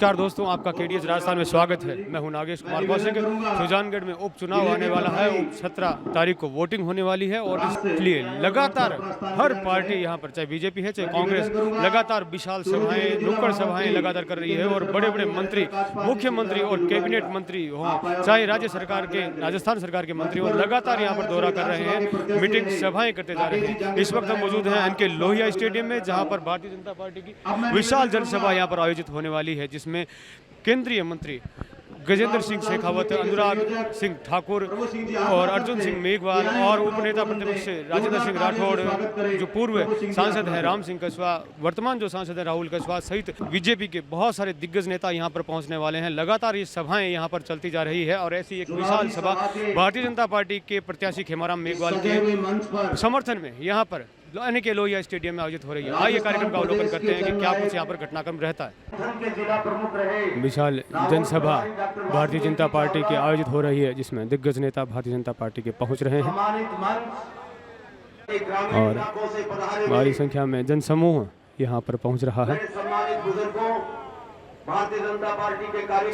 नमस्कार दोस्तों, आपका केडीएस राजस्थान में स्वागत है। मैं हूं नागेश कुमार कौशिक। सुजानगढ़ में उपचुनाव आने वाला है। 17 तारीख को वोटिंग होने वाली है और इसलिए लगातार हर पार्टी यहां पर, चाहे बीजेपी है चाहे कांग्रेस, लगातार विशाल सभाएं, नुक्कड़ सभाएं लगातार कर रही है और बड़े बड़े मंत्री, मुख्यमंत्री और कैबिनेट मंत्री हों, चाहे राज्य सरकार के, राजस्थान सरकार के मंत्री हों, लगातार यहाँ पर दौरा कर रहे हैं, मीटिंग सभाएं करते जा रहे हैं। इस वक्त हम मौजूद हैं एनके लोहिया स्टेडियम में, जहाँ पर भारतीय जनता पार्टी की विशाल जनसभा यहाँ पर आयोजित होने वाली है, जिसमें केंद्रीय मंत्री गजेंद्र सिंह शेखावत, अनुराग सिंह ठाकुर और अर्जुन सिंह मेघवाल और उपनेता प्रतिपक्ष राजेंद्र सिंह राठौड़, जो पूर्व सांसद हैं राम सिंह कस्वा, वर्तमान जो सांसद हैं राहुल कस्वा सहित बीजेपी के बहुत सारे दिग्गज नेता यहां पर पहुंचने वाले हैं। लगातार ये सभाएं यहां पर चलती जा रही है और ऐसी एक विशाल सभा भारतीय जनता पार्टी के प्रत्याशी खेमाराम मेघवाल के समर्थन में यहाँ पर एनके लोहिया स्टेडियम में आयोजित हो रही है। आइए कार्यक्रम का अवलोकन करते हैं कि क्या कुछ यहाँ पर घटनाक्रम रहता है। विशाल जनसभा भारतीय जनता पार्टी की आयोजित हो रही है, जिसमें दिग्गज नेता भारतीय जनता पार्टी के पहुंच रहे हैं और भारी संख्या में जनसमूह यहाँ पर पहुंच रहा है।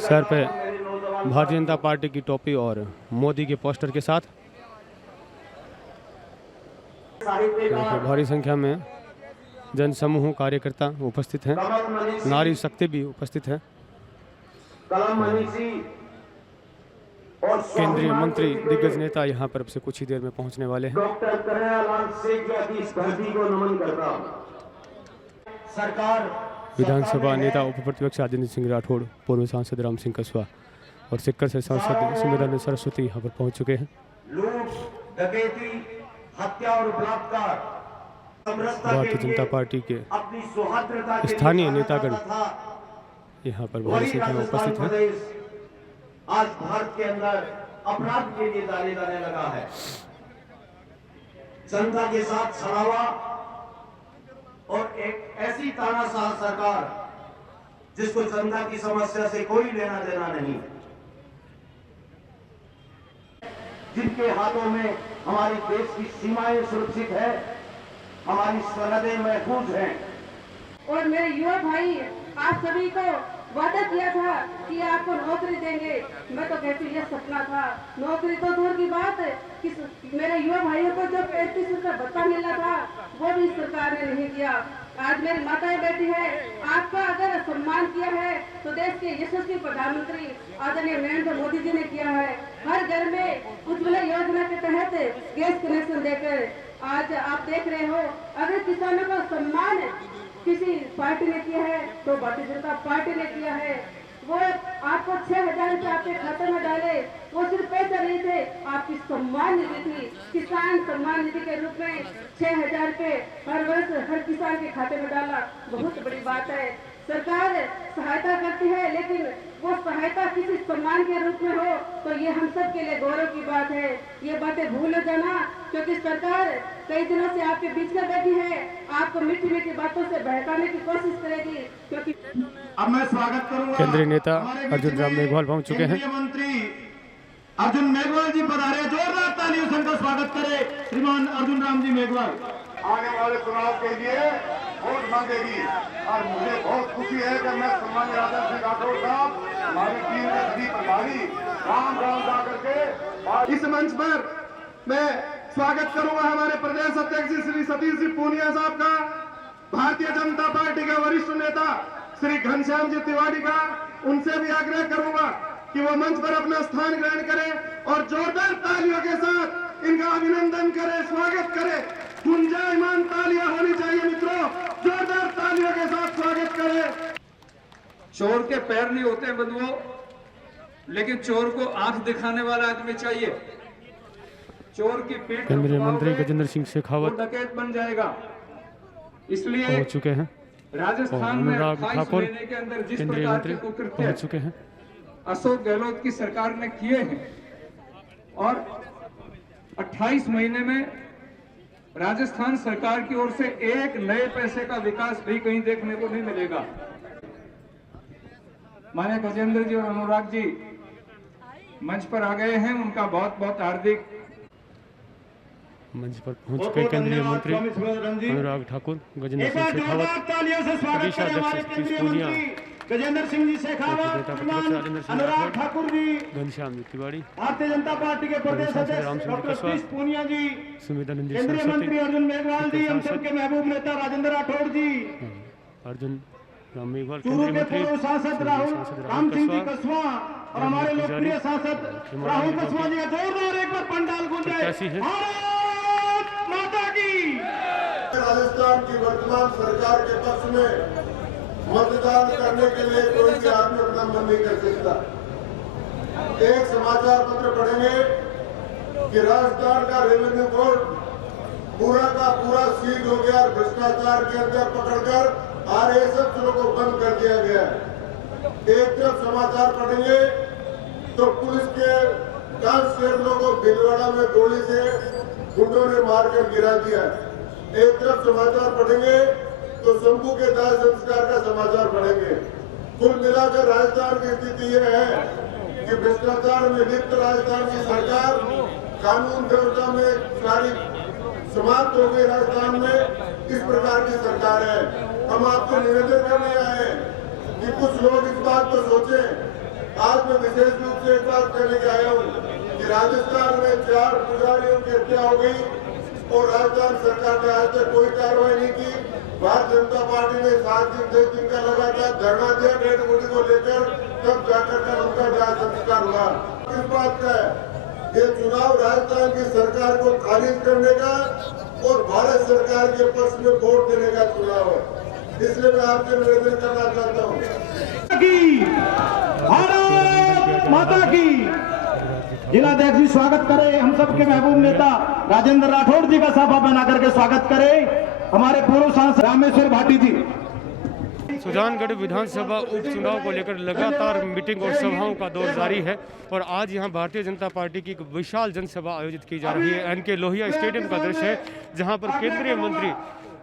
सर पे भारतीय जनता पार्टी की टोपी और मोदी के पोस्टर के साथ भारी संख्या में जनसमूह कार्यकर्ता उपस्थित हैं, नारी शक्ति भी उपस्थित है। केंद्रीय मंत्री, दिग्गज नेता यहाँ पर अब से कुछ ही देर में पहुँचने वाले हैं। विधानसभा नेता उप प्रतिपक्ष राजेंद्र सिंह राठौड़, पूर्व सांसद राम सिंह कस्वा और सिक्कर से सांसद सिमरन सरस्वती यहाँ पर पहुँच चुके हैं। हत्या और बलात्कार भारतीय जनता पार्टी के स्थानीय नेतागण यहाँ पर भारी संख्या में उपस्थित हैं। आज भारत के अंदर अपराध के लिए डाले जाने लगा है। जनता के साथ छलावा और एक ऐसी तानाशाह सरकार जिसको जनता की समस्या से कोई लेना देना नहीं, जिनके हाथों में हमारे देश की सीमाएं सुरक्षित है, हमारी सरहदें महफूज हैं। और मेरे युवा भाई, आप सभी को वादा किया था कि आपको नौकरी देंगे। मैं तो कहती ये सपना था, नौकरी तो दूर की बात है कि मेरे युवा भाइयों को जो 35 रुपये भत्ता मिला था वो भी सरकार ने नहीं दिया। आज मेरी माताएं बैठी है, आपका अगर सम्मान किया है तो देश के यशस्वी प्रधानमंत्री आदरणीय नरेंद्र मोदी जी ने किया है। हर घर में उज्ज्वला योजना के तहत गैस कनेक्शन देकर आज आप देख रहे हो, अगर किसानों का सम्मान किसी पार्टी ने किया है तो भारतीय जनता पार्टी ने किया है। वो आपको 6,000 रुपये आपके खाते में डाले, वो सिर्फ पैसा नहीं थे, आपकी सम्मान निधि थी। किसान सम्मान निधि के रूप में 6,000 रुपये हर वर्ष हर किसान के खाते में डाला, बहुत बड़ी बात है। सरकार सहायता करती है, लेकिन वो सहायता किसी सम्मान के रूप में हो तो ये हम सब के लिए गौरव की बात है। ये बातें भूल न जाना, क्योंकि सरकार कई दिनों से आपके बीच में बैठी है, आपको मीठी मीठी बातों से बहकाने की कोशिश करेगी। क्योंकि अब मैं स्वागत करूंगा केंद्रीय नेता अर्जुन राम मेघवाल पहुंच चुके हैं। मंत्री अर्जुन मेघवाल जी पधारे, जोरदार तालियों से उनका स्वागत करे श्रीमान अर्जुन राम जी मेघवाल। आने वाले चुनाव के लिए वोट मांगेगी और मुझे बहुत खुशी है कि मैं सम्मान्य राजेंद्र सिंह राठौड़ साहब, हमारी टीम के सभी प्रभारी गांव गांव जा करके इस मंच पर मैं स्वागत करूंगा हमारे प्रदेश अध्यक्ष श्री सतीश जी पूनिया साहब का, भारतीय जनता पार्टी के वरिष्ठ नेता श्री घनश्याम जी तिवारी का। उनसे भी आग्रह करूंगा कि वो मंच पर अपना स्थान ग्रहण करें और जोरदार तालियों के साथ इनका अभिनंदन करें, स्वागत करें। गुंजायमान तालियां होनी चाहिए मित्रों, जोरदार तालियों के साथ स्वागत करें। चोर के पैर नहीं होते बंधुओं, लेकिन चोर को आंख दिखाने वाला आदमी चाहिए। चोर की पीठ केंद्रीय मंत्री गजेंद्र सिंह शेखावत डकैत बन जाएगा। इसलिए पहुंच चुके हैं। राजस्थान में अनुराग 28 ठाकुर महीने के अंदर जिस केंद्रीय प्रकार मंत्री के कुकृत्य पहुंच चुके हैं। अशोक गहलोत की सरकार ने किए हैं और 28 महीने में राजस्थान सरकार की ओर से एक नए पैसे का विकास भी कहीं देखने को नहीं मिलेगा। माननीय गजेंद्र जी और अनुराग जी मंच पर आ गए हैं, उनका बहुत बहुत हार्दिक मंच पर पहुंच चुके केंद्रीय मंत्री अनुराग ठाकुर, गजेंद्र सिंह शेखावत, प्रदेशाध्यक्ष सतीश पूनिया गजेंद्र सिंह जी शेखावत, नेता प्रतिपक्ष राजेंद्र सिंह अनुराग राठौड़, ठाकुर जी, घनश्याम जी तिवारी, भारतीय जनता पार्टी के प्रदेश सांसद अध्यक्ष रामचंद्र डॉक्टर कस्वाल, सतीश पूनिया जी, सुमितानंद जी केंद्रीय मंत्री सरस्वती, अर्जुन मेघवाल जी, हम सबके महबूब नेता राजेंद्र राठौड़ जी, अर्जुन राम मेघवाल, चूरू केंद्रीय के मंत्री पूर्व सांसद राहुल राम सिंह जी कस्वा और हमारे लोकप्रिय सांसद राहुल कस्वा जी, जोरदार एक बार पंडाल गूंजे। प्रत्याशी है। भारत माता की। राजस्थान की वर्तमान सरकार के पक्ष में मतदान करने के लिए कोई भी आदमी अपना मन नहीं कर सकता। एक समाचार पत्र पढ़ेंगे कि राजस्थान का रेवेन्यू बोर्ड पूरा का पूरा सील हो गया और भ्रष्टाचार के अंदर पकड़कर आरएसएफ को बंद कर दिया गया। एक तरफ समाचार पढ़ेंगे तो पुलिस के कांस्टेबलों को भीलवाड़ा में गोली से गुंडों ने मारकर गिरा दिया। एक तरफ समाचार पढ़ेंगे तो शंभू के दाह संस्कार का समाचार पढ़ेंगे। कुल मिलाकर राजस्थान की स्थिति यह है कि भ्रष्टाचार में लिप्त राजस्थान की सरकार कानून व्यवस्था में सारी समाप्त हो गई। राजस्थान में इस प्रकार की सरकार है। हम आपको निवेदन करने आए हैं कि कुछ लोग इस बात को सोचें। आज मैं विशेष रूप से एक बात कहने के आया हूँ कि राजस्थान में 4 पुजारियों की हत्या हो गई और राजस्थान सरकार ने आज तक कोई कार्रवाई नहीं की। भारतीय जनता पार्टी ने 7 दिन 10 दिन का लगातार धरना दिया डेड बॉडी को लेकर, तब जाकर उनका दाह संस्कार हुआ। किस बात का है ये चुनाव? राजस्थान की सरकार को खारिज करने का और भारत सरकार के पक्ष में वोट देने का चुनाव है। इसलिए मैं आपसे निवेदन करना चाहता हूँ की भारत माता की। जिलाध्यक्ष जी स्वागत करें, हम सबके महबूब नेता राजेंद्र राठौड़ जी का साफा बना करके स्वागत करें। हमारे पूर्व सांसद रामेश्वर भाटी जी। सुजानगढ़ विधानसभा उपचुनाव को लेकर लगातार मीटिंग और सभाओं का दौर जारी है और आज यहां भारतीय जनता पार्टी की एक विशाल जनसभा आयोजित की जा रही है। एनके लोहिया स्टेडियम का दृश्य है जहां पर केंद्रीय मंत्री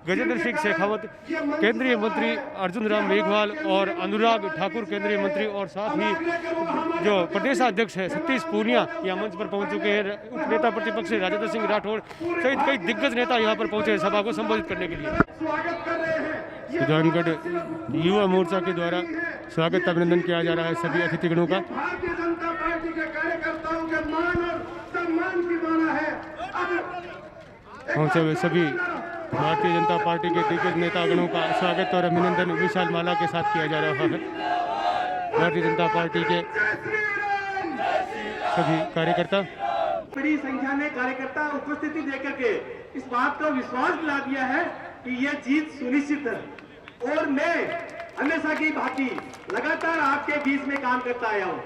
गजेंद्र सिंह शेखावत, केंद्रीय मंत्री अर्जुन राम मेघवाल और अनुराग ठाकुर केंद्रीय मंत्री और साथ ही जो प्रदेशाध्यक्ष है सतीश पूनिया यहाँ मंच पर पहुंच चुके हैं। उप नेता प्रतिपक्ष राजेंद्र सिंह राठौड़ सहित कई दिग्गज नेता यहाँ पर पहुंचे सभा को संबोधित करने के लिए। सुजानगढ़ युवा मोर्चा के द्वारा स्वागत अभिनंदन किया जा रहा है सभी अतिथिगणों का। भारतीय जनता पार्टी के कार्यकर्ताओं के मान और सम्मान की माना है। पहुंचे हुए सभी भारतीय जनता पार्टी के दिग्गज नेतागणों का स्वागत और अभिनंदन विशाल माला के साथ किया जा रहा है। भारतीय जनता पार्टी के सभी कार्यकर्ता बड़ी संख्या में कार्यकर्ता उपस्थिति देकर के इस बात का विश्वास दिला दिया है कि यह जीत सुनिश्चित है। और मैं हमेशा की भांति लगातार आपके बीच में काम करता आया हूँ।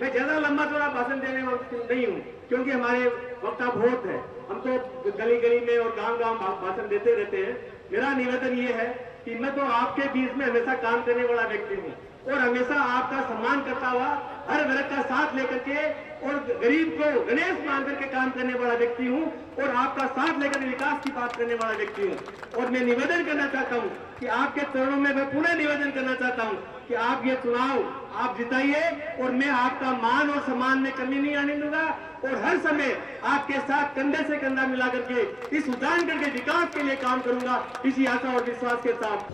मैं ज्यादा लंबा चौड़ा भाषण देने वाला नहीं हूँ क्योंकि हमारे वक्ता बहुत है। हम तो गली गली में और गांव गांव भाषण देते रहते हैं। मेरा निवेदन ये है कि मैं तो आपके बीच में हमेशा काम करने वाला व्यक्ति हूँ और हमेशा आपका सम्मान करता हुआ हर वर्ग का साथ लेकर के और गरीब को गणेश मान करके काम करने वाला व्यक्ति हूँ और आपका साथ लेकर विकास की बात करने वाला व्यक्ति हूँ। और मैं निवेदन करना चाहता हूँ कि आपके चरणों में मैं पुनः निवेदन करना चाहता हूँ कि आप ये चुनाव आप जिताइए और मैं आपका मान और सम्मान में कमी नहीं आने दूंगा और हर समय आपके साथ कंधे से कंधा मिला करके इस सुजानगढ़ के विकास के लिए काम करूंगा, इसी आशा और विश्वास के साथ।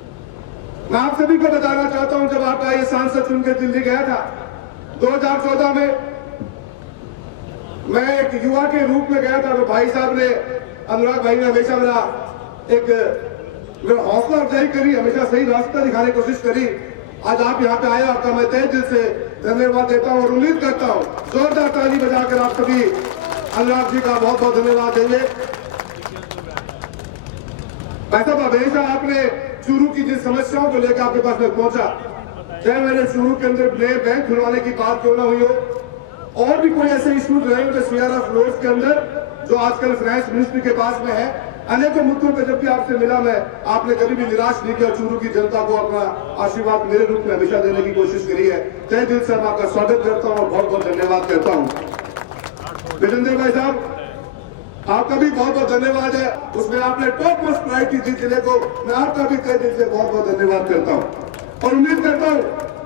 मैं आप सभी को बताना चाहता हूं जब आपका ये सांसद चुनकर दिल्ली गया था 2014 में, मैं एक युवा के रूप में गया था तो भाई साहब ने, अनुराग भाई ने हमेशा मेरा हौसला अफजाई करी, हमेशा सही रास्ता दिखाने की कोशिश करी। आज आप यहाँ पे आए, आपका मैं तहे दिल से धन्यवाद देता हूँ और उम्मीद करता हूँ जोरदार ताली बजाकर आप सभी अनुराग जी का बहुत बहुत धन्यवाद देंगे। भाई साहब हमेशा आपने चूरू की जिन समस्याओं को लेकर आपके पास में पहुंचा, चाहे मैंने चूरू के अंदर नए बैंक खुलवाने की बात क्यों ना हुई हो और भी कोई ऐसे इश्यूज रहे हो सीआरएफ रोड के अंदर जो आजकल फाइनेंस मिनिस्ट्री के पास में है, अनेकों मुद्दों पे जब भी आपसे मिला मैं, आपने कभी भी निराश नहीं किया। चूरू की जनता को अपना आशीर्वाद मेरे रूप में हमेशा देने की कोशिश करी है। तहे दिल से मैं आपका स्वागत करता हूँ और बहुत बहुत धन्यवाद करता हूँ। विजेंद्र भाई साहब आपका भी बहुत बहुत धन्यवाद है, उसमें आपने टॉप मोस्ट प्रायोरिटी दी जिले को, मैं आपका भी तहे दिल से बहुत बहुत धन्यवाद करता हूँ और उम्मीद करता हूँ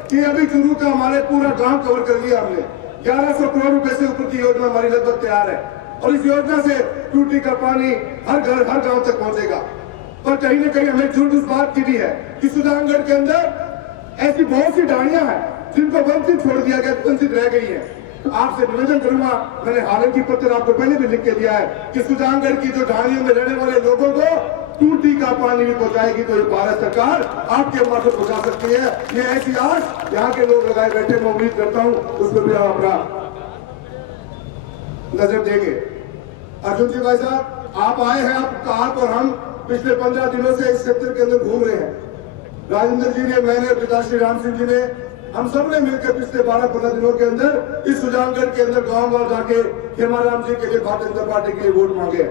कि अभी चूरू का हमारे पूरा गांव कवर कर लिया हमने। 1100 करोड़ रुपए से ऊपर की योजना हमारी लगभग तैयार है और इस योजना से टूटी का पानी हर घर हर गांव तक पहुंचेगा। पर कहीं न कहीं हमें जरूरत उस बात की भी है कि सुजानगढ़ के अंदर ऐसी बहुत सी ढाणियां हैं जिनको वंचित छोड़ दिया गया, वंचित रह गई है। आपसे निवेदन करूंगा, मैंने हालांकि पत्र आपको पहले भी लिख के दिया है कि सुजानगढ़ की जो ढाणियों में रहने वाले लोगों को टूटी का पानी भी पहुंचाएगी तो ये भारत सरकार आपके मार्फत पहुंचा सकती है। ये ऐसी आस यहाँ के लोग लगाए बैठे, मैं उम्मीद करता हूँ उस पर भी आप अपना नजर देंगे। अर्जुन जी भाई साहब, आप आए हैं, आप और हम पिछले 15 दिनों से इस क्षेत्र के अंदर घूम रहे हैं। राजेंद्र जी ने, मैंने, पिता श्री राम सिंह जी ने, हम सब ने मिलकर पिछले 12-15 दिनों के अंदर इस सुजानगढ़ के अंदर गांव-गांव जाके खेमाराम जी के लिए भारतीय जनता पार्टी के लिए वोट मांगे।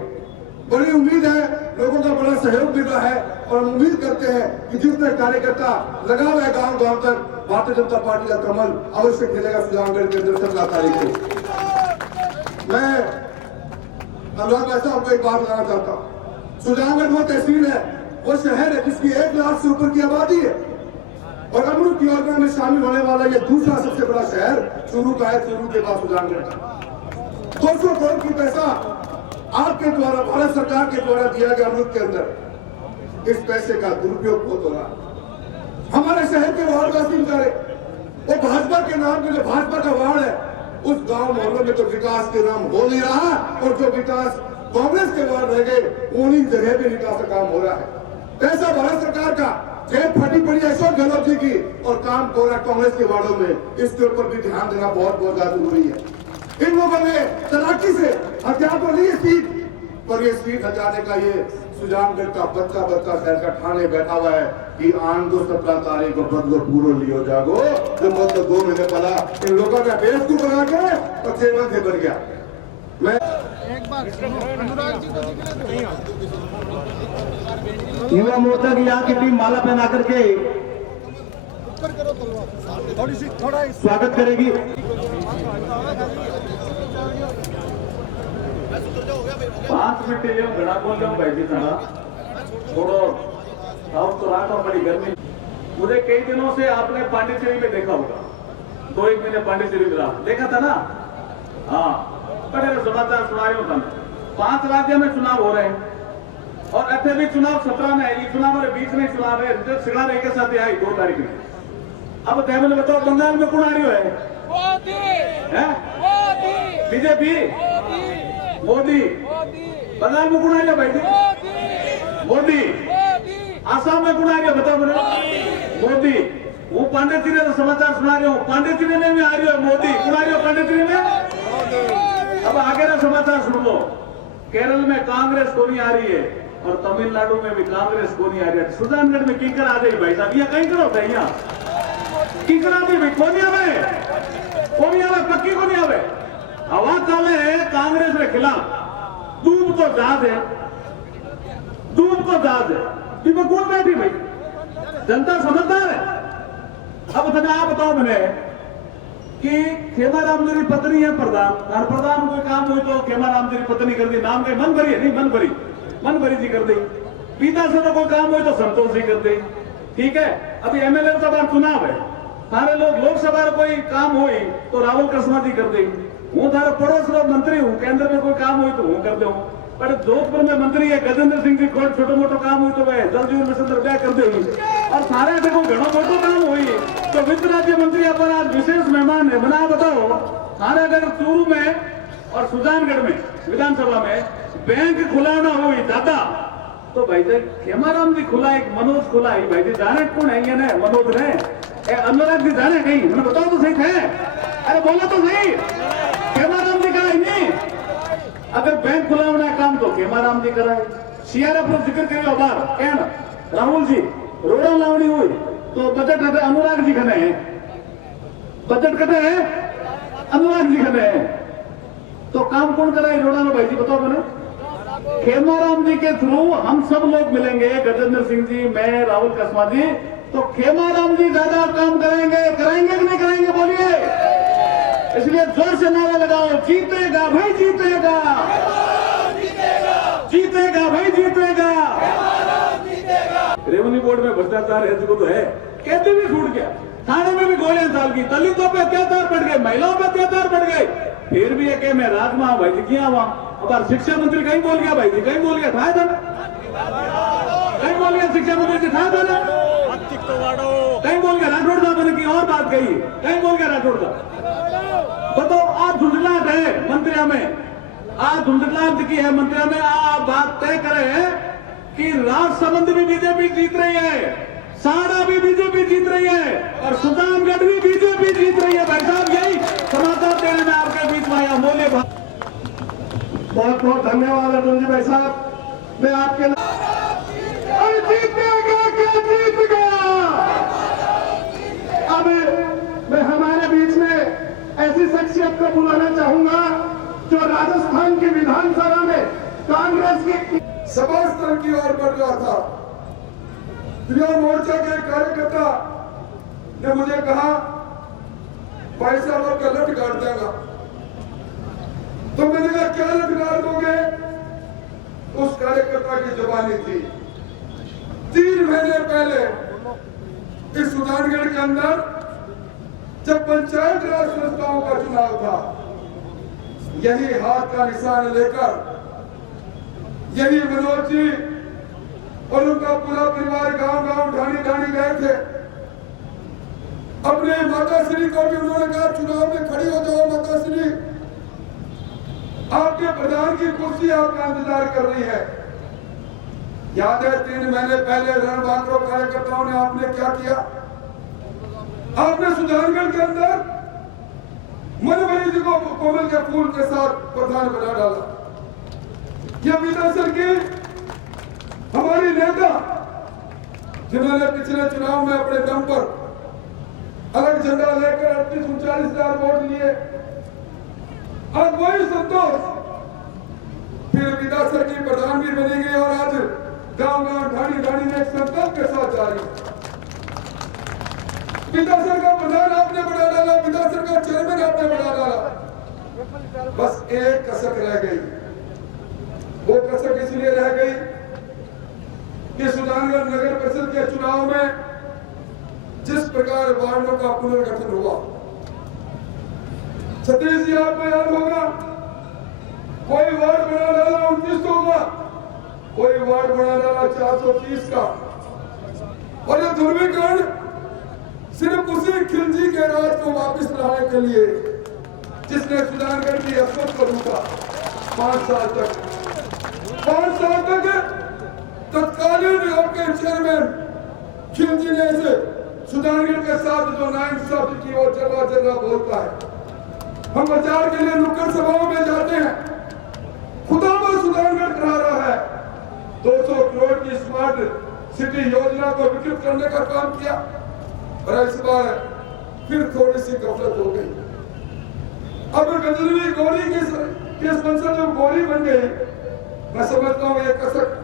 बड़ी उम्मीद है, लोगों का बड़ा सहयोग मिल रहा है और हम उम्मीद करते हैं कि जितने कार्यकर्ता लगा हुआ है गांव-गांव तक, भारतीय जनता पार्टी का कमल अवश्य खिलेगा सुजानगढ़ के अंदर 17 तारीख को। मैं अनुराग भाई साहब को एक बात बताना चाहता हूँ। सुजानगढ़ वो तहसील है, वो शहर है जिसकी 1 लाख से ऊपर की आबादी है और अमृत योजना में शामिल होने वाला ये दूसरा सबसे बड़ा शहर चूरू का है। चूरू के बाद सुजानगढ़ 200 करोड़ की पैसा आपके द्वारा, भारत सरकार के द्वारा दिया गया अमृत के अंदर। इस पैसे का दुरुपयोग बहुत हो रहा। हमारे शहर के वार्डवासी बेचारे, वो भाजपा के नाम पे जो भाजपा का वार्ड है, उस गांव मोहल्लों में तो विकास के नाम हो नहीं रहा और जो विकास कांग्रेस के वार्ड रह गए उन्हीं जगह पे विकास का काम हो रहा है। पैसा भारत सरकार का, जेब फटी पड़ी अशोक गहलोत जी की और काम हो रहा है कांग्रेस के वार्डों में। इसके ऊपर भी ध्यान देना बहुत बहुत ज्यादा जरूरी है। इन लोगों ने तलाकी से हथियार तो ली सीट, पर ये सीट हटाने का ये सुजानगढ़ का बच्चा शहर का ठाणे बैठा हुआ है कि आन दो 17 तारीख को बदलो पूरो लियो जागो। जो मतलब 2 महीने पहला इन लोगों ने बेवकूफ बना के और चेवन से बन गया। मैं एक बार अनुराग जी को युवा मोर्चा की यहाँ की टीम माला पहना करके थोड़ी सी थोड़ा स्वागत करेगी। 5 मिनट लिए घड़ा बोल रहा हूँ भाई जी, थोड़ा साउथ तो रात और बड़ी गर्मी। मुझे कई दिनों से आपने पांडिचेरी में देखा होगा, 2-1 महीने पांडिचेरी में देखा था ना। हाँ, बड़े समाचार सुना रही हूँ। 5 राज्य में चुनाव हो रहे हैं और अठे भी चुनाव 17 में है। ये चुनाव मेरे बीच में चुनाव है, रिजल्ट सिड़ा रही के साथ आई 2 तारीख में। अब तहमल बताओ, बंगाल में कौन आ रही है? बीजेपी, मोदी। बंगाल में कौन आ रही है भाई जी? मोदी। आसाम में कौन आ रही है बताओ मुझे? मोदी। वो पांडिचेरी का समाचार सुना रही हूँ, पांडिचेरी में भी आ रही है मोदी। कौन आ रही है पांडिचेरी में? अब आगे ना समाचार सुन लो। केरल में कांग्रेस को नहीं आ रही है और तमिलनाडु में भी कांग्रेस को नहीं आ रही है। सुजानगढ़ में किंकर आ गई भाई साहब, यहाँ कहीं करो होता है, यहाँ किंकर आती भाई, कौन आवे, पक्की को नहीं आवे। हवा चाले है कांग्रेस के खिलाफ, डूब तो जहाज है, डूब तो जहाज है। इसमें कौन बैठी भाई? जनता समझदार है। अब आप बताओ मैंने कि खेमाराम जी की पत्नी है प्रधान, और प्रधान कोई काम हुई तो खेमाराम जी की पत्नी कर दी, नाम के मन भरी है, नहीं मन भरी जी कर दी। पिता से तो कोई काम हुई तो संतोष जी कर दी, ठीक है। अभी एमएलए का बार चुनाव है, सारे लोग लोकसभा कोई काम हुई तो राहुल कृष्णा जी कर दी। हूँ थारे पड़ोस लोग मंत्री हूँ, केंद्र में कोई काम हुई तो हूँ कर दे। पर जोधपुर में मंत्री है गजेंद्र सिंह जी, कोई छोटो मोटो काम हुई तो वह जल जीवन मिशन ब्याह कर दे। और सारे देखो घणो मोटो काम हुई तो वित्त राज्य मंत्री अपन आज विशेष मेहमान है। बना बताओ, सारे अगर चूरू में और सुजानगढ़ में विधानसभा में बैंक खुलाना हुई दादा तो भाई जी खेमाराम जी खुला, एक मनोज खुला है भाई जी। जाने कौन है ये ने मनोज ने, अनुराग जी जाने कहीं, मैंने बताओ तो सही थे। अरे बोलो तो सही, खेमाराम जी करा नहीं। अगर बैंक खुलावना है काम तो खेमाराम जी कराए। सीआरएफ को जिक्र करियो बार क्या राहुल जी, रोड़ा लावनी हुई तो बजट कटे अनुराग जी खने हैं, बजट कटे है अनुराग जी खने हैं। तो काम कौन कराए रोड़ा में भाई जी बताओ मैंने? खेमाराम जी के थ्रू हम सब लोग मिलेंगे, गजेंद्र सिंह जी, मैं, राहुल कृष्णा जी, तो खेमाराम जी ज्यादा काम करेंगे कि नहीं करेंगे बोलिए? इसलिए जोर से नारा लगाओ, जीतेगा भाई जीतेगा, जीतेगा भाई जीतेगा। रेवेन्यू बोर्ड में भ्रष्टाचार है तो है, कहते भी छूट गया, थाने में भी गोलियां डाल गई, दलितों पे अत्याचार बढ़ गए, महिलाओं पे अत्याचार बढ़ गए। फिर भी एक मैं राजमा भाई जी किया वहां। अब शिक्षा मंत्री कहीं बोल गया भाई जी, कहीं बोल गया था, कहीं बोल गया शिक्षा मंत्री जी था ना। टाइम बोल गया राठौड़ साहब ने की और बात कही, टाइम बोल गया राठौड़ साहब। तो आज झुंझलाहट है मंत्रियों में, आज झुंझलाहट की है मंत्रियों में। आप बात तय करें कि राजसमंद भी बीजेपी जीत रही है, साड़ा भी बीजेपी जीत रही है और सुजानगढ़ भी बीजेपी जीत रही है। भाई साहब यही समाचार देने में आपके बीच में आया। मोले बहुत बहुत धन्यवाद अतुल जी भाई साहब। मैं आपके और जीतेगा क्या जीत गया। अब मैं हमारे बीच में ऐसी शख्सियत को बुलाना चाहूंगा जो राजस्थान की विधानसभा में कांग्रेस की सभा स्तर की ओर बढ़ रहा था। युवा मोर्चा के कार्यकर्ता ने मुझे कहा भाई साहब आपका लट काट देगा। तो मैंने कहा क्या लट काट दोगे। उस कार्यकर्ता की जुबानी थी। 3 महीने पहले इस सुजानगढ़ के अंदर जब पंचायत राज संस्थाओं का चुनाव था, यही हाथ का निशान लेकर यही मनोज जी और उनका पूरा परिवार गांव गांव ढाणी ढाणी गए थे। अपने माता श्री को भी उन्होंने कहा चुनाव में खड़ी हो जाओ माता श्री, आपके प्रधान की कुर्सी आपका इंतजार कर रही है। याद है 3 महीने पहले रणबांकुर कार्यकर्ताओं ने आपने क्या किया। आपने सुजानगढ़ के अंदर मनोहरी जी को कोमल के फूल के साथ प्रधान बना डाला। यह विधानसभा की हमारी नेता जिन्होंने पिछले चुनाव में अपने दम पर अलग झंडा लेकर 38-39 वोट लिए, आज वही संतोष फिर विधानसभा की प्रधान भी बनी गई और आज गांव गांव ढाणी ढाणी में एक संकल्प के साथ जा रही है। विधानसभा का प्रधान आपने बना डाला, विधानसभा का चेयरमैन आपने बना डाला। बस एक कसक रह गई। वो कसक इसलिए रह गई कि सुजानगढ़ नगर परिषद के चुनाव में जिस प्रकार वार्डों का पुनर्गठन हुआ, सतीश जी आपको याद होगा, कोई वार्ड बना डाला 2900 का, कोई वार्ड बना डाला 430 का। और ये ध्रुवीकरण सिर्फ उसी खिलजी के राज को वापस लाने के लिए जिसने सुजानगढ़ की असमत को रूका 5 साल तक। 5 साल तक तत्कालीन आपके चेयरमैन खिलजी ने इसे सुजानगढ़ के साथ जो नाइंसाफी की वो जर्रा जर्रा बोलता है। हम प्रचार के लिए नुक्कड़ सभाओं में जाते हैं, खुदा पर सुजानगढ़ करा रहा है। 200 करोड़ की स्मार्ट सिटी योजना को विकसित करने का काम किया और इस बार फिर थोड़ी सी गफलत हो गई। अब गजनवी गोली की संसद जब गोली बन गई, मैं समझता हूं ये कसक।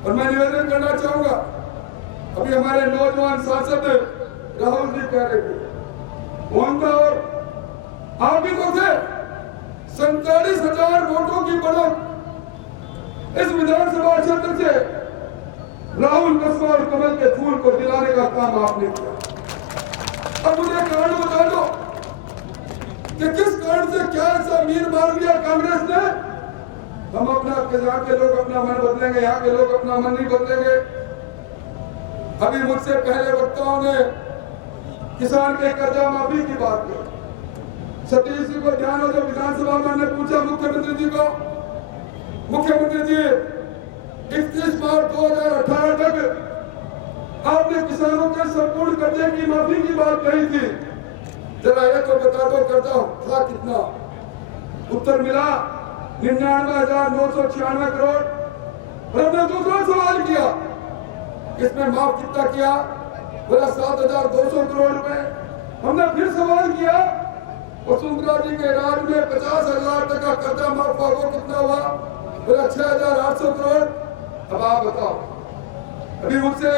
और मैं निवेदन करना चाहूंगा, अभी हमारे नौजवान सांसद राहुल जी कह रहे थे, मोहन और आप भी तो थे, 47,000 वोटों की बढ़त इस विधानसभा क्षेत्र से राहुल कस्बा और कमल के फूल को दिलाने का काम आपने किया। अब मुझे कारण बता दो कि किस कारण से क्या ऐसा मीर मार दिया कांग्रेस ने। हम अपना यहाँ के लोग अपना मन बदलेंगे, यहाँ के लोग अपना मन नहीं बदलेंगे। अभी मुझसे पहले वक्ताओं ने किसान के कर्जा माफी की बात की। सतीश जी को ध्यान हो, जो विधानसभा में हमने पूछा मुख्यमंत्री जी को, मुख्यमंत्री जी 31 मार्च 2018 तक आपने किसानों के संपूर्ण कर्जे की माफी की बात कही थी। जरा ये तो बता दो कर्जा था कितना। उत्तर मिला 99,996 करोड़। और हमने दूसरा सवाल किया, इसमें माफ कितना किया, बोला 7,200 करोड़ रुपए। हमने फिर सवाल किया, वसुंधरा जी के राज में 50,000 तक का कर्जा माफ हुआ, वो कितना हुआ, बोला 6,800 करोड़। अब आप बताओ। अभी मुझसे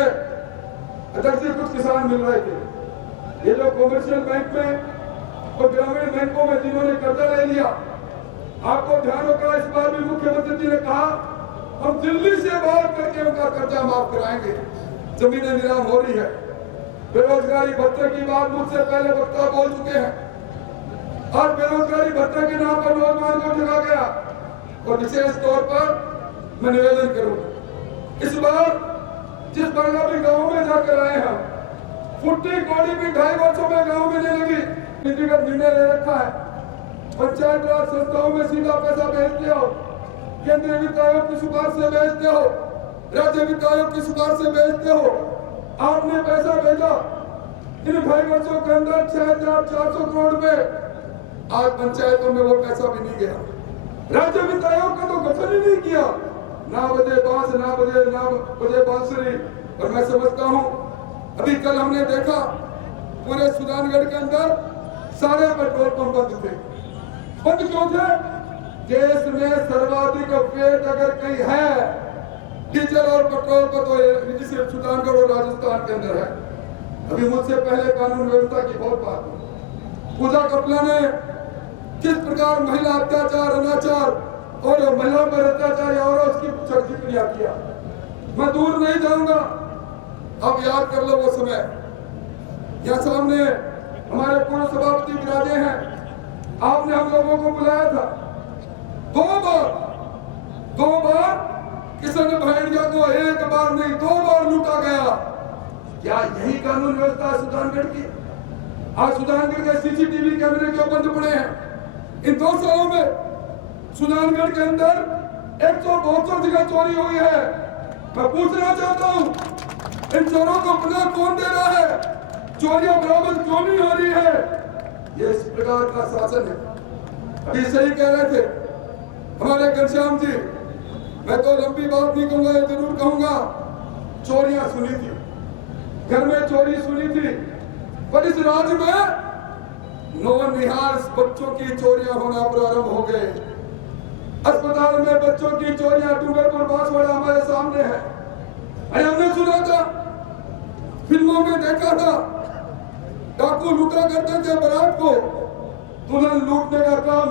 अध्यक्ष जी कुछ किसान मिल रहे थे, ये जो कॉमर्शियल बैंक में और ग्रामीण बैंकों में जिन्होंने कर्जा ले लिया, आपको ध्यान होगा इस बार भी मुख्यमंत्री जी ने कहा हम दिल्ली से बात करके उनका कर्जा माफ कराएंगे। जमीनें नीलाम हो रही है। बेरोजगारी भत्ते की बात मुझसे पहले वक्ता बोल चुके हैं। और बेरोजगारी भत्ते के नाम पर नौजवान को ठगा गया। और विशेष तौर पर मैं निवेदन करूंगा, इस बार जिस बार भी गाँव में जाकर आए हम, फुट्टी कौड़ी भी 2.5 वर्षों में गांव में नहीं लगी। नीतिगत निर्णय ले रखा है, पंचायत राज संस्थाओं में सीधा पैसा भेजते हो, केंद्रीय वित्त आयोग की सिफारिश से भेजते हो, राज्य वित्त आयोग की सिफारिश से भेजते हो। आपने पैसा भेजा इन 2.5 वर्षों के अंदर 6,400 करोड़ रुपए, आज पंचायतों में वो पैसा भी नहीं गया। राज्य वित्त आयोग का तो गठन ही नहीं किया, ना बजे बांस ना बजे बांसुरी। और मैं समझता हूँ अभी कल हमने देखा पूरे सुजानगढ़ के अंदर सारे पेट्रोल पंप बंद थे। बंद क्यों थे? देश में सर्वाधिक पेट अगर कहीं है डीजल और पेट्रोल पर तो सिर्फ सुजानगढ़ और राजस्थान के अंदर है। अभी मुझसे पहले कानून व्यवस्था की बहुत बात हुई। पूजा कपला ने किस प्रकार महिला अत्याचार, अनाचार और महिला पर अत्याचार और उसकी जिक्रिया किया। मैं दूर नहीं जाऊंगा, अब याद कर लो वो समय। यहाँ सामने हमारे पूर्व सभापति विराजे हैं, आपने हम लोगों को बुलाया था। 2 बार किशन भेड़िया को 1 बार नहीं 2 बार लूटा गया। क्या यही कानून व्यवस्था है सुजानगढ़ की? आज सुजानगढ़ के सीसीटीवी कैमरे क्यों बंद पड़े हैं? इन 2 सालों में सुजानगढ़ के अंदर 172 जगह चोरी हुई है। मैं पूछना चाहता हूँ, इन चोरों को पनाह कौन दे रहा है? चोरियां बरामद क्यों नहीं हो रही है? ये इस प्रकार का शासन है। अभी सही कह रहे थे हमारे घनश्याम जी, मैं तो लंबी बात नहीं कहूंगा, ये जरूर कहूंगा, चोरियां सुनी थी, घर में चोरी सुनी थी, पर इस राज्य में नौनिहाल बच्चों की चोरियां होना प्रारंभ हो गए। अस्पताल में बच्चों की चोरियां डूंगरपुर बांसवाड़ा हमारे सामने है। हमने सुना था, फिल्मों में देखा था, डाकू लूटा करते थे बारात को, दुल्हन लूटने का काम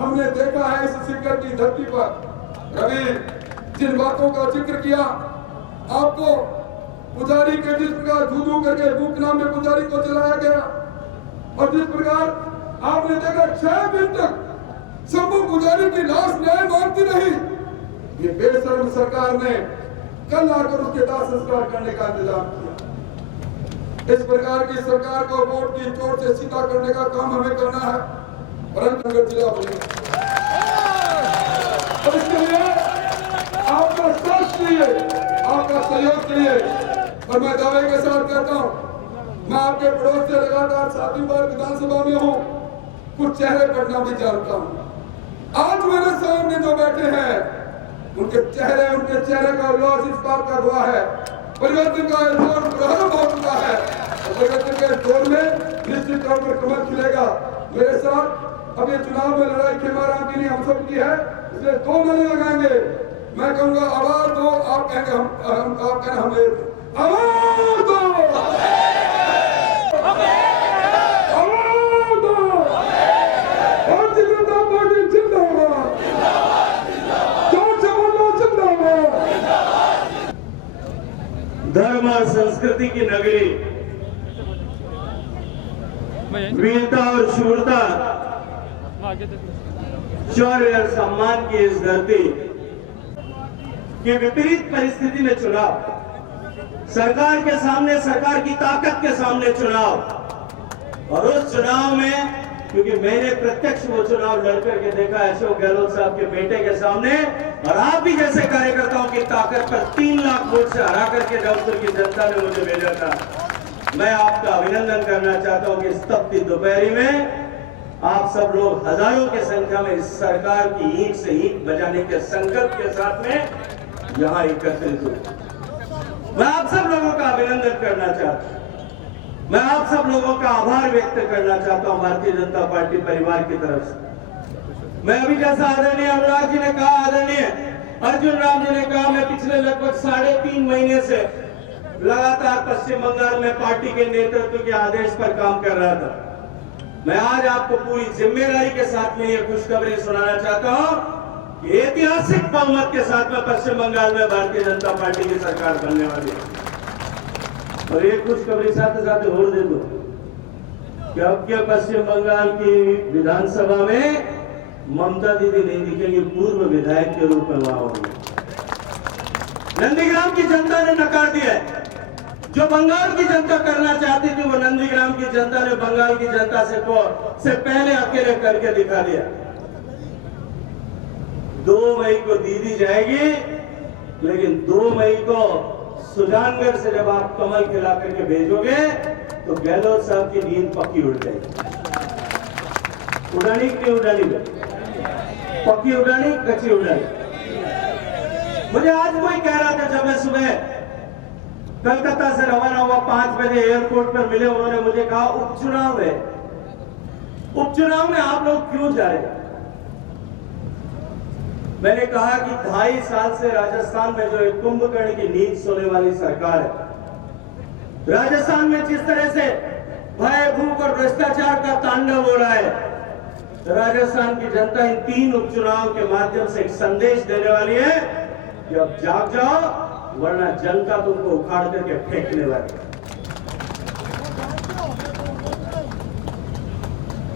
हमने देखा है इस सिक्कर की धरती पर। रवि जिन बातों का जिक्र किया, आपको पुजारी के जिस प्रकार धू करके भूखना में पुजारी को जलाया गया, और जिस प्रकार आपने देखा 6 दिन तक शंभू पुजारी की लाश न्याय मांगती रही। ये बेशर्म सरकार ने कल आकर उसके दाह संस्कार करने का इंतजाम किया। इस प्रकार की सरकार को वोट की चोट से सीधा करने का काम हमें करना है, परंतु जिला बनेगा। और इसके लिए आपका साथ चाहिए, आपका सहयोग चाहिए। और मैं दावे के साथ कहता हूँ, मैं आपके पड़ोस से लगातार 7वीं बार विधानसभा में हूँ, कुछ चेहरे पढ़ना भी जानता हूँ। आज मेरे सामने जो बैठे हैं, उनके चेहरे का उल्लास इस बात का गवाह है, परिवर्तन का दौर प्रारंभ हो चुका है। और परिवर्तन के दौर में निश्चित तौर पर कमल खिलेगा। मेरे साथ अब ये चुनाव में लड़ाई खेमाराम के लिए हम सब की है, इसलिए 2 नारे लगाएंगे। मैं कहूंगा आवाज दो, आप कहेंगे आप कहना हम एक। आवाज दो, आवाज दो, भारतीय जनता पार्टी जिंदाबाद, जोर से बोलो जिंदाबाद। धर्म और संस्कृति की नगरी, वीरता और शूरता, शौर्य और सम्मान की इस धरती की विपरीत परिस्थिति में चुनाव, सरकार के सामने, सरकार की ताकत के सामने चुनाव। और उस चुनाव में, क्योंकि मैंने प्रत्यक्ष वो चुनाव लड़कर के देखा अशोक गहलोत साहब के बेटे के सामने, और आप भी जैसे कार्यकर्ताओं की ताकत पर 3 लाख वोट से हरा करके जबलपुर की जनता ने मुझे भेजा था। मैं आपका अभिनंदन करना चाहता हूं कि इस तपती दोपहरी में आप सब लोग हजारों की संख्या में इस सरकार की ईंट से ईंट बजाने के संकल्प के साथ में यहां एकत्रित हुए। मैं आप सब लोगों का अभिनंदन करना चाहता हूं, मैं आप सब लोगों का आभार व्यक्त करना चाहता हूं भारतीय जनता पार्टी परिवार की तरफ से। मैं अभी जैसा आदरणीय अनुराग जी ने कहा, आदरणीय अर्जुन राम जी ने कहा, मैं पिछले लगभग 3.5 महीने से लगातार पश्चिम बंगाल में पार्टी के नेतृत्व के आदेश पर काम कर रहा था। मैं आज आपको पूरी जिम्मेदारी के साथ में ये खुशखबरी सुनाना चाहता हूं कि ऐतिहासिक बहुमत के साथ में पश्चिम बंगाल में भारतीय जनता पार्टी की सरकार बनने वाली है। और एक खुशखबरी साथ साथ और दे दो कि अब क्या पश्चिम बंगाल की विधानसभा में ममता दीदी नहीं दिखेंगी, पूर्व विधायक के रूप में वहां होंगे। नंदीग्राम की जनता ने नकार दिया है। जो बंगाल की जनता करना चाहती थी वो नंदीग्राम की जनता ने बंगाल की जनता से पहले अकेले करके दिखा दिया। 2 मई को दीदी जाएगी, लेकिन 2 मई को सुजानगढ़ से जब आप कमल खिला करके भेजोगे तो गहलोत साहब की नींद पक्की उड़ जाएगी। उड़ानी की उड़ानी, पक्की उड़ानी, कच्ची उड़ानी। मुझे आज कोई कह रहा था, जब मैं सुबह कलकत्ता से रवाना हुआ 5 बजे एयरपोर्ट पर मिले, उन्होंने मुझे कहा उपचुनाव है, उपचुनाव में आप लोग क्यों जा रहे हैं? मैंने कहा कि 2.5 साल से राजस्थान में जो एक कुंभकर्ण की नींद सोने वाली सरकार है, राजस्थान में जिस तरह से भय, भूख और भ्रष्टाचार का तांडव हो रहा है, राजस्थान की जनता इन 3 उपचुनाव के माध्यम से एक संदेश देने वाली है कि अब जाग जाओ, वरना जनता तुमको उखाड़ करके फेंकने वाली है।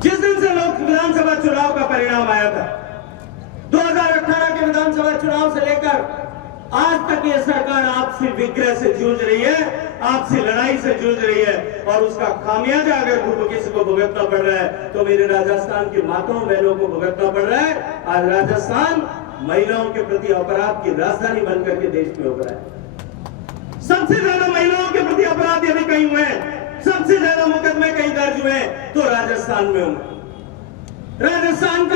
जिस दिन से लोक विधानसभा चुनाव का परिणाम आया था, 2018 के विधानसभा चुनाव से लेकर आज तक ये सरकार आपसी विग्रह से जूझ रही है, आपसी लड़ाई से जूझ रही है, और उसका खामियाजा अगर किसी को भुगतना पड़ रहा है तो मेरे राजस्थान की माताओं बहनों को भुगतना पड़ रहा है। आज राजस्थान महिलाओं के प्रति अपराध की राजधानी बनकर के देश में उभरा है। सबसे ज्यादा महिलाओं के प्रति अपराध यदि कहीं हुए, सबसे ज्यादा मुकदमे कहीं दर्ज हुए तो राजस्थान में हुए। राजस्थान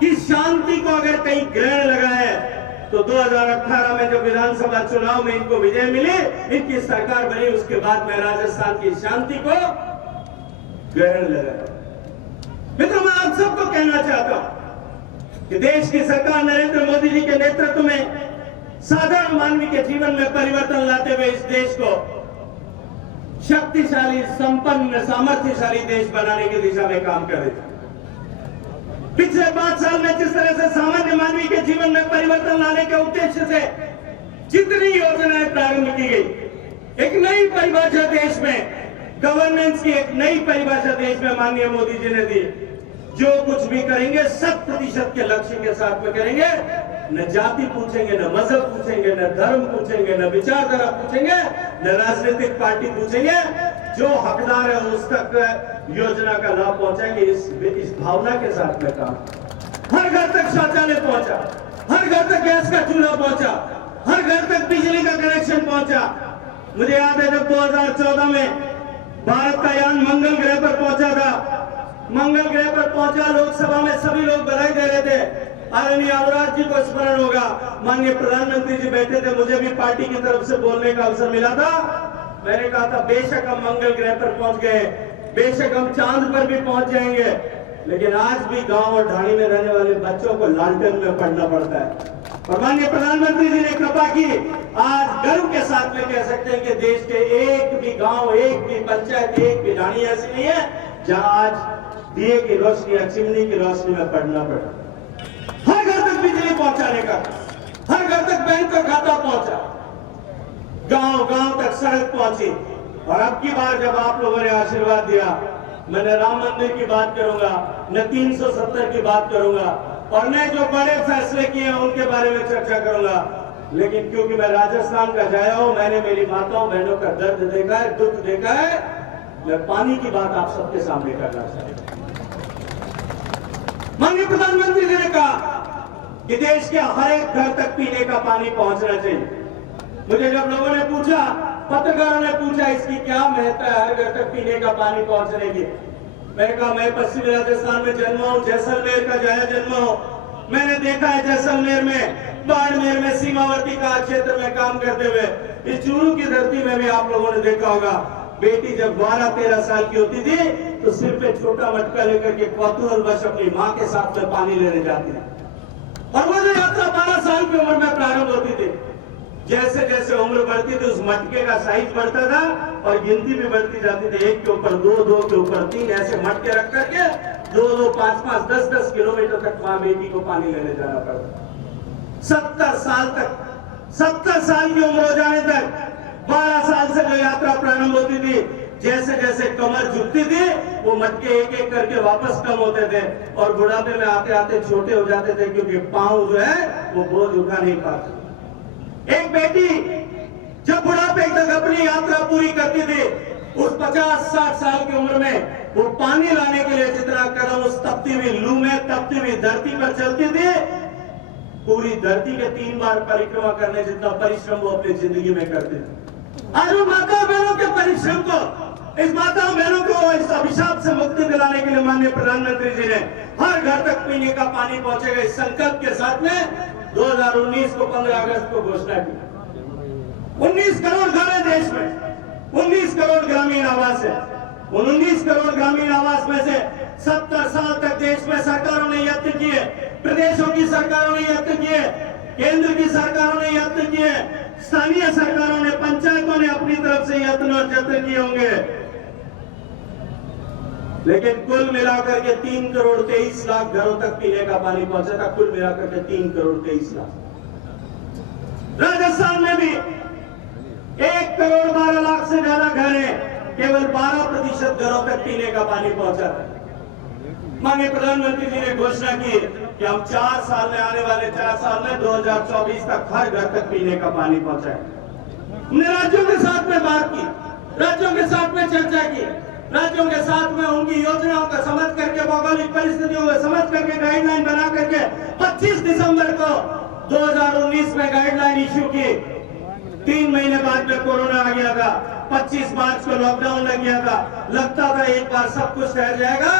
की शांति को अगर कहीं ग्रहण लगा है तो 2018 में जब विधानसभा चुनाव में इनको विजय मिली, इनकी सरकार बनी, उसके बाद में राजस्थान की शांति को ग्रहण लगा। मित्रों, मैं आप सबको कहना चाहता हूं कि देश की सरकार नरेंद्र मोदी जी के नेतृत्व में साधारण मानवी के जीवन में परिवर्तन लाते हुए इस देश को शक्तिशाली, संपन्न, सामर्थ्यशाली देश बनाने की दिशा में काम कर रही है। पिछले 5 साल में जिस तरह से सामान्य मानवी के जीवन में परिवर्तन लाने के उद्देश्य से जितनी योजनाएं प्रारंभ की गई, एक नई परिभाषा देश में, गवर्नेंस की एक नई परिभाषा देश में माननीय मोदी जी ने दी। जो कुछ भी करेंगे 100% के लक्ष्य के साथ में करेंगे। न जाति पूछेंगे, न मजहब पूछेंगे, न धर्म पूछेंगे, न विचारधारा पूछेंगे, न राजनीतिक पार्टी पूछेंगे। जो हकदार है उस तक योजना का लाभ पहुंचाएंगे। इस भावना के साथ में काम, हर घर तक शौचालय पहुंचा, हर घर तक गैस का चूल्हा पहुंचा, हर घर तक बिजली का कनेक्शन पहुंचा। मुझे याद है जब 2014 में भारत का यान मंगल ग्रह पर पहुंचा था, मंगल ग्रह पर पहुंचा, लोकसभा में सभी लोग बधाई दे रहे थे। आदरणीय अवराज जी को स्मरण होगा, माननीय प्रधानमंत्री जी बैठे थे, मुझे भी पार्टी की तरफ से बोलने का अवसर मिला था। मैंने कहा था बेशक हम मंगल ग्रह पर पहुंच गए, बेशक हम चांद पर भी पहुंच जाएंगे, लेकिन आज भी गांव और ढाणी में रहने वाले बच्चों को लालटेन में पढ़ना पड़ता है। और माननीय प्रधानमंत्री जी ने कृपा की, आज गर्व के साथ में कह सकते हैं कि देश के एक भी गांव, एक भी पंचायत, एक भी ढाणी ऐसी नहीं है जहां आज दिए की रोशनी या चिमनी की रोशनी में पढ़ना पड़ा। हर घर तक बिजली पहुंचाने का, हर घर तक बैंक का खाता पहुंचा, गांव गांव तक सड़क पहुंची। और अब की बार जब आप लोगों ने आशीर्वाद दिया, मैं न राम मंदिर की बात करूंगा, न 370 की बात करूंगा, और न जो बड़े फैसले किए हैं उनके बारे में चर्चा करूंगा। लेकिन क्योंकि मैं राजस्थान का जाया हूं, मैंने मेरी माताओं बहनों का दर्द देखा है, दुख देखा है, मैं पानी की बात आप सबके सामने करना चाहता हूं। माननीय प्रधानमंत्री जी ने कहा कि देश के हर एक घर तक पीने का पानी पहुंचना चाहिए। मुझे जब लोगों ने पूछा, पत्रकारों ने पूछा इसकी क्या महत्ता है हर घर तक पीने का पानी पहुंचने की, मैंने कहा मैं पश्चिमी राजस्थान में जन्मा हूं, जैसलमेर का जाया जन्मा हूं। मैंने देखा है जैसलमेर में, बाड़मेर में, सीमावर्ती का क्षेत्र में काम करते हुए, इस चूरू की धरती में भी आप लोगों ने देखा होगा, बेटी जब 12-13 साल की होती थी तो सिर पे छोटा मटका लेकर के कौतूहलवश अपनी माँ के साथ में पानी लेने जाती थी। और वो जो यात्रा 12 साल की उम्र में प्रारंभ होती थी, जैसे जैसे उम्र बढ़ती थी उस मटके का साइज बढ़ता था और गिनती भी बढ़ती जाती थी। 1 के ऊपर 2, 2 के ऊपर 3, ऐसे मटके रख करके 2-2, 5-5, 10-10 किलोमीटर तक माँ बेटी को पानी लेने जाना पड़ता। 70 साल तक, 70 साल की उम्र हो जाने तक 12 साल से जो यात्रा प्रारंभ होती थी, जैसे जैसे कमर झुकती थी वो मटके एक एक करके वापस कम होते थे और बुढ़ापे में आते आते छोटे हो जाते थे, क्योंकि पांव जो है वो बोझ उठा नहीं पाते। एक बेटी जब बुढ़ापे तक अपनी यात्रा पूरी करती थी, उस 50-60 साल की उम्र में वो पानी लाने के लिए जितना कदम उस तपती हुई लू में, तपती हुई धरती पर चलती थी, पूरी धरती के 3 बार परिक्रमा करने जितना परिश्रम वो अपनी जिंदगी में करते थे। आज उन माता बहनों के परिश्रम को, इस माता बहनों को इस अभिशाप से मुक्ति दिलाने के लिए माननीय प्रधानमंत्री जी ने हर घर तक पीने का पानी पहुंचेगा इस संकल्प के साथ में 2019 को 15 अगस्त को घोषणा की। 19 करोड़ घर है देश में, 19 करोड़ ग्रामीण आवास है। उन 19 करोड़ ग्रामीण आवास में से 70 साल तक देश में सरकारों ने यत्न किए, प्रदेशों की सरकारों ने यत्न किए, केंद्र की सरकारों ने यत्न किए, स्थानीय सरकारों ने, पंचायतों ने अपनी तरफ से यत्न और जतन किए होंगे, लेकिन कुल मिलाकर के 3 करोड़ 23 लाख घरों तक पीने का पानी पहुंचा था। कुल मिलाकर के 3 करोड़ 23 लाख। राजस्थान में भी 1 करोड़ 12 लाख से ज्यादा घर हैं, केवल 12% घरों तक पीने का पानी पहुंचा है। माननीय प्रधानमंत्री जी ने घोषणा की कि हम 4 साल में, आने वाले 4 साल में 2024 तक हर घर तक पीने का पानी पहुंचाए। हमने राज्यों के साथ में बात की, राज्यों के साथ में चर्चा की, राज्यों के साथ में उनकी योजनाओं का समझ करके, भौगोलिक परिस्थितियों को समझ करके गाइडलाइन बना करके 25 दिसंबर को 2019 में गाइडलाइन इश्यू की। 3 महीने बाद में कोरोना आ गया था, 25 मार्च को लॉकडाउन लग गया था। लगता था एक बार सब कुछ ठहर जाएगा,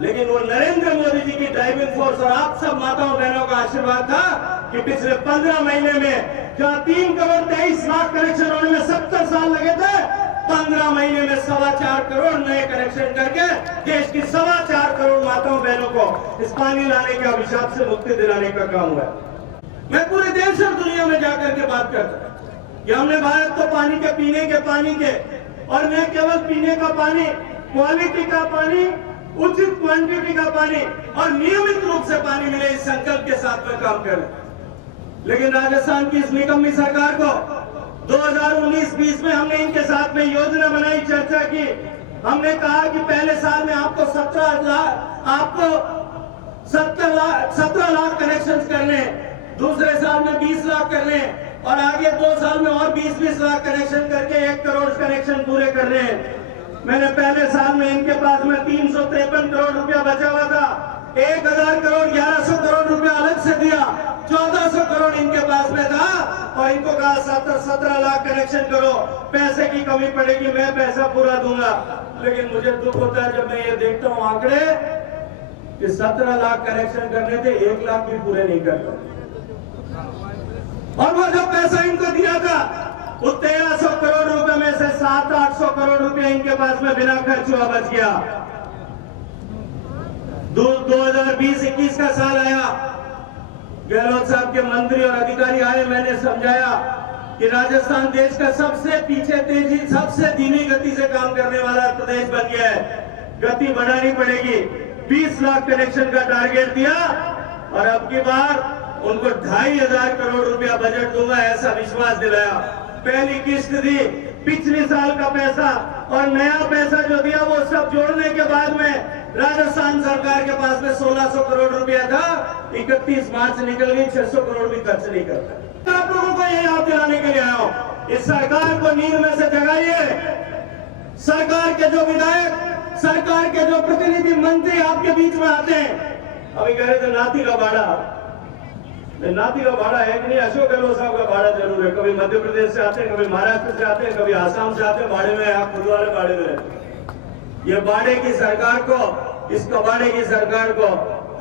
लेकिन वो नरेंद्र मोदी जी की ड्राइविंग फोर्स और आप सब माताओं बहनों का आशीर्वाद था कि पिछले 15 महीने में जहां 3 करोड़ 23 लाख कनेक्शन होने में 70 साल लगे थे, 15 महीने में 4.25 करोड़ नए कनेक्शन करके देश की 4.25 करोड़ माताओं बहनों को इस पानी लाने के अभिशाप से मुक्ति दिलाने का काम हुआ। मैं पूरे देश और दुनिया में जाकर के बात करता कि हमने भारत को पानी के, पीने के पानी के, और न केवल पीने का पानी, क्वालिटी का पानी, उचित क्वांटिटी का पानी और नियमित रूप से पानी मिले, इस संकल्प के साथ में काम करें। लेकिन राजस्थान की इस निकम्मी सरकार को 2019-20 में हमने इनके साथ में योजना बनाई, चर्चा की। हमने कहा कि पहले साल में आपको 17 लाख कनेक्शन करने, दूसरे साल में 20 लाख करने, और आगे 2 साल में और 20-20 लाख कनेक्शन करके 1 करोड़ कनेक्शन पूरे करने हैं। मैंने पहले साल में इनके पास में 353 करोड़ रुपया बचा हुआ था, 1000 करोड़ 1100 करोड़ रुपया अलग से दिया, 1400 करोड़ इनके पास में था, और इनको कहा 17 लाख कनेक्शन करो, पैसे की कमी पड़ेगी, मैं पैसा पूरा दूंगा। लेकिन मुझे दुख होता है जब मैं ये देखता हूँ आंकड़े कि 17 लाख कनेक्शन करने थे, 1 लाख भी पूरे नहीं कर पाए। और वो जो पैसा इनको दिया था, वो 1300 करोड़ रुपए में से 700-800 करोड़ रुपए इनके पास में बिना खर्च हुआ बच गया। 2020-21 का साल आया, गहलोत साहब के मंत्री और अधिकारी आए, मैंने समझाया कि राजस्थान देश का सबसे पीछे, तेजी, सबसे धीमी गति से काम करने वाला प्रदेश बन गया है, गति बढ़ानी पड़ेगी। 20 लाख कनेक्शन का टारगेट दिया, और अब की बार उनको 2500 करोड़ रुपया बजट दूंगा, ऐसा विश्वास दिलाया। पहली किस्त दी, पिछले साल का पैसा और नया पैसा जो दिया वो सब जोड़ने के बाद में राजस्थान सरकार के पास में 1600 करोड़ रुपया था। 31 मार्च निकल गई, 600 करोड़ भी खर्च नहीं करता। आप लोगों को ये याद दिलाने के लिए आया हूं, इस सरकार को नींद में से जगाइए। सरकार के जो विधायक, सरकार के जो प्रतिनिधि मंत्री आपके बीच में आते हैं, अभी कह रहे थे नाती का भाड़ा, नाती का भाड़ा है कि नहीं? अशोक गहलोत साहब का भाड़ा जरूर है। कभी मध्य प्रदेश से आते हैं, कभी महाराष्ट्र से आते हैं, कभी आसाम से आते हैं, भाड़े में, आप खुद वाले भाड़े में रहते। ये भाड़े की सरकार को, इस कबाड़े की सरकार को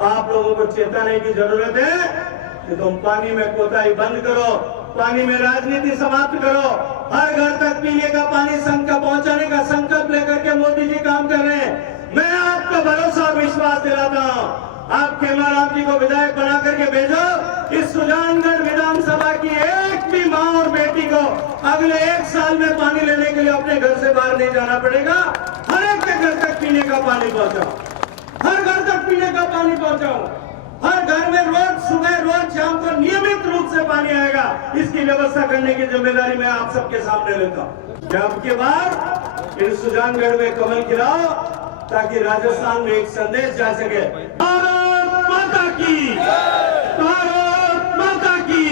आप लोगों को चेताने की जरूरत है कि तुम पानी में कोताही बंद करो, पानी में राजनीति समाप्त करो। हर घर तक पीने का पानी संकल्प पहुंचाने का संकल्प लेकर के मोदी जी काम कर रहे हैं। मैं आपको भरोसा और विश्वास दिलाता हूं, आप खेमाराम जी को विधायक बना करके भेजो। इस सुजानगढ़ विधानसभा की एक भी मां और बेटी को अगले 1 साल में पानी लेने के लिए अपने घर से बाहर नहीं जाना पड़ेगा। हर एक के घर तक पीने का पानी पहुंचाओ, हर घर तक पीने का पानी पहुंचाओ। हर घर में रोज सुबह, रोज शाम को नियमित रूप से पानी आएगा, इसकी व्यवस्था करने की जिम्मेदारी मैं आप सबके सामने लेता हूं। अब की बार इन सुजानगढ़ में कमल खिलाओ, ताकि राजस्थान में एक संदेश जा सके, भारत माता की, भारत माता की।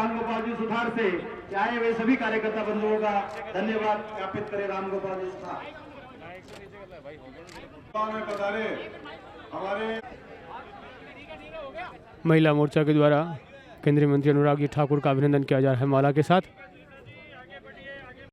रामगोपाल जी सुथार से चाहे वे सभी कार्यकर्ता बंधुओं का धन्यवाद ज्ञापित करें रामगोपाल जी सुथार। हमारे महिला मोर्चा के द्वारा केंद्रीय मंत्री अनुराग ठाकुर का अभिनंदन किया जा रहा है माला के साथ।